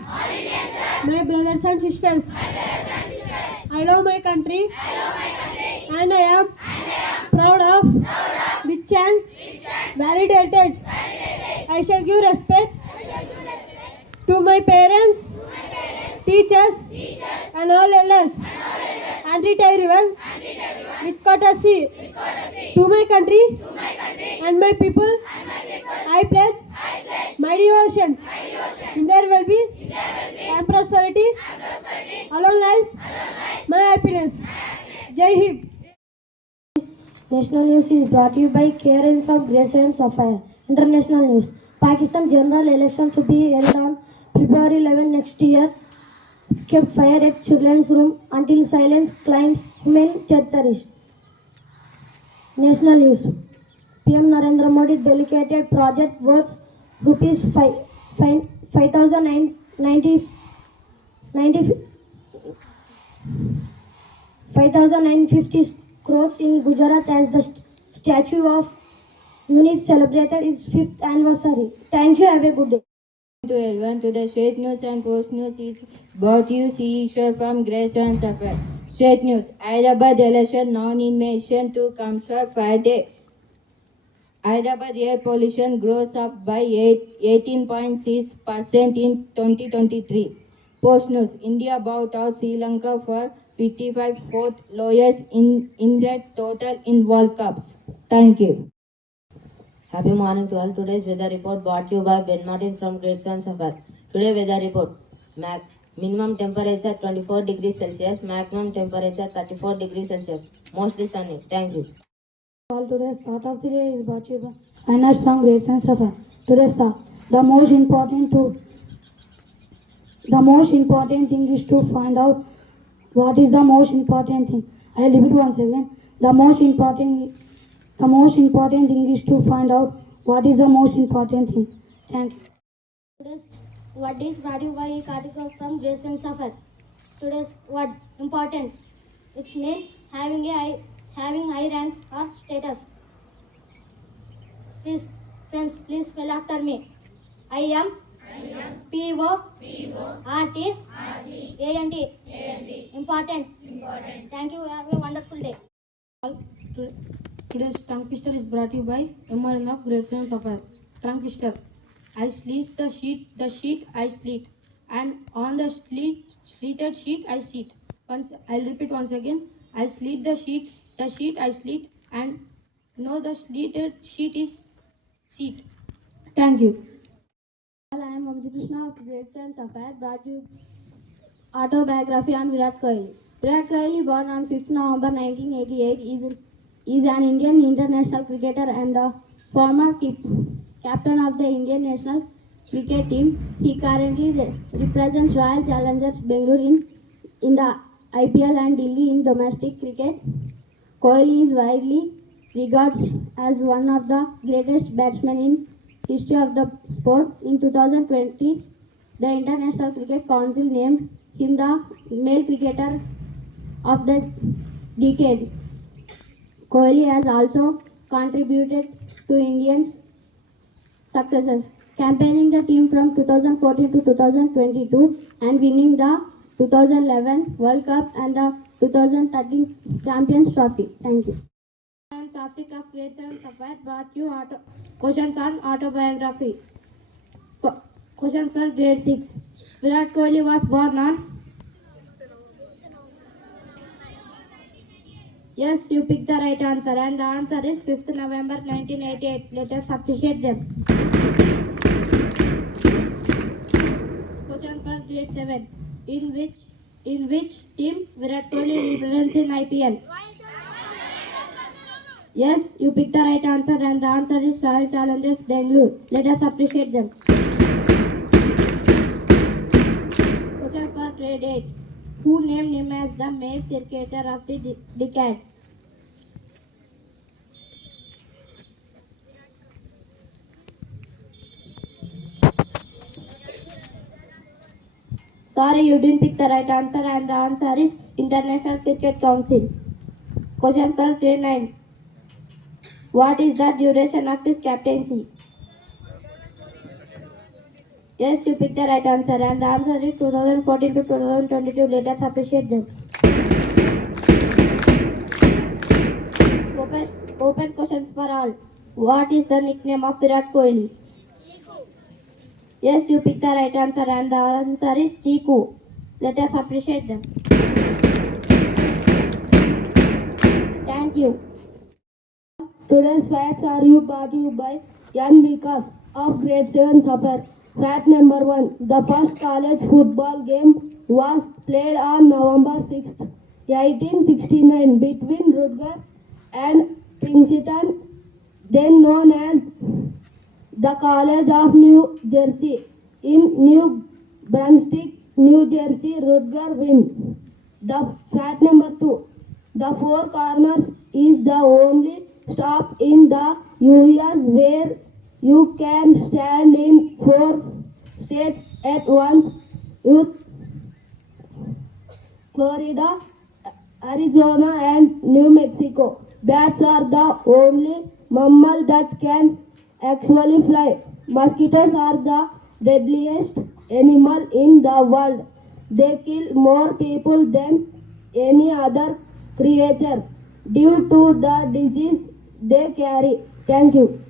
my brothers and sisters. I love my country and I am proud of rich and varied heritage. I shall give respect to my parents, teachers, and all elders, and treat everyone with courtesy. To my country and my people, I pledge my devotion. In there will be and prosperity. Alone lies my happiness. Jai Hind. National news is brought to you by Karen from Grade 7 Sapphires. International news. Pakistan general election to be held on February 11 next year. Kept fire at children's room until silence claims human terrorists. National news. PM Narendra Modi dedicated project worth rupees 5,950 crores in Gujarat as the Statue of Unity celebrated its 5th anniversary. Thank you. Have a good day. To everyone, to the state news and post news is brought to you Ishwar from Grace and Sapphire. State news. Hyderabad election non-invitation to comes for Friday. Hyderabad air pollution grows up by 18.6% in 2023. Post news. India bowed out Sri Lanka for 55 fourth lowest in the total in World Cups. Thank you. Happy morning to all. Today's weather report brought to you by Ben Martin from Great Sun Safar. Today weather report. Minimum temperature 24 degrees Celsius. Maximum temperature 34 degrees Celsius. Mostly sunny. Thank you. All today's thought of the day is brought to you by Anas from Grade 7 Sapphires. Today's thought. The most important thing is to find out what is the most important thing. I will repeat once again. The most important thing is to find out what is the most important thing. Thank you. Today's word is brought to you by Kartika from Grace and Sapphire. Today's word important. It means having high ranks or status. Please, friends, please spell after me. I am P-O-R-T A-N-T. Important. Thank you. Have a wonderful day. Today's tongue twister is brought to you by Emma of Great Sun Sapphire. Tongue twister. I slit the sheet I slit, and on the slitted sheet I sit. I'll repeat once again. I slit the sheet I slit, and no, the slitted sheet is seat. Thank you. I am Vamsi Krishna of Great Sun Sapphire, brought you autobiography on Virat Kohli. Virat Kohli, born on 5th November 1988, is an Indian international cricketer and the former captain of the Indian national cricket team. He currently represents Royal Challengers Bengaluru in the IPL and Delhi in domestic cricket. Kohli is widely regarded as one of the greatest batsmen in history of the sport. In 2020, the International Cricket Council named him the male cricketer of the decade. Kohli has also contributed to Indians' successes, campaigning the team from 2014 to 2022 and winning the 2011 World Cup and the 2013 Champions Trophy. Thank you. I am Karthik of Grade 7 Sapphire, brought you questions on autobiography. Question for Grade 6. Virat Kohli was born on. Yes, you picked the right answer, and the answer is 5th November 1988. Let us appreciate them. Question for Grade 7. In which team Virat Kohli represents in IPL? Yes, you picked the right answer, and the answer is Royal Challengers Bengaluru. Let us appreciate them. Question for Grade 8. Who named him as the male cricketer of the decade? Sorry, you didn't pick the right answer, and the answer is International Cricket Council. Question for Grade 9. What is the duration of his captaincy? Yes, you picked the right answer, and the answer is 2014 to 2022. Let us appreciate them. Open questions for all. What is the nickname of Virat Kohli? Yes, you picked the right answer, and the answer is Chiku. Let us appreciate them. Thank you. Today's facts are you brought to you by Yan Vikas of Grade 7 Suffer. Fact number 1. The first college football game was played on November 6th, 1869 between Rutgers and Princeton, then known as the College of New Jersey. In New Brunswick, New Jersey, Rutgers win. The fact number 2. The Four Corners is the only stop in the US where you can stand in 4 states at once with Florida, Arizona and New Mexico. Bats are the only mammal that can actually fly. Mosquitoes are the deadliest animal in the world. They kill more people than any other creature due to the disease they carry. Thank you.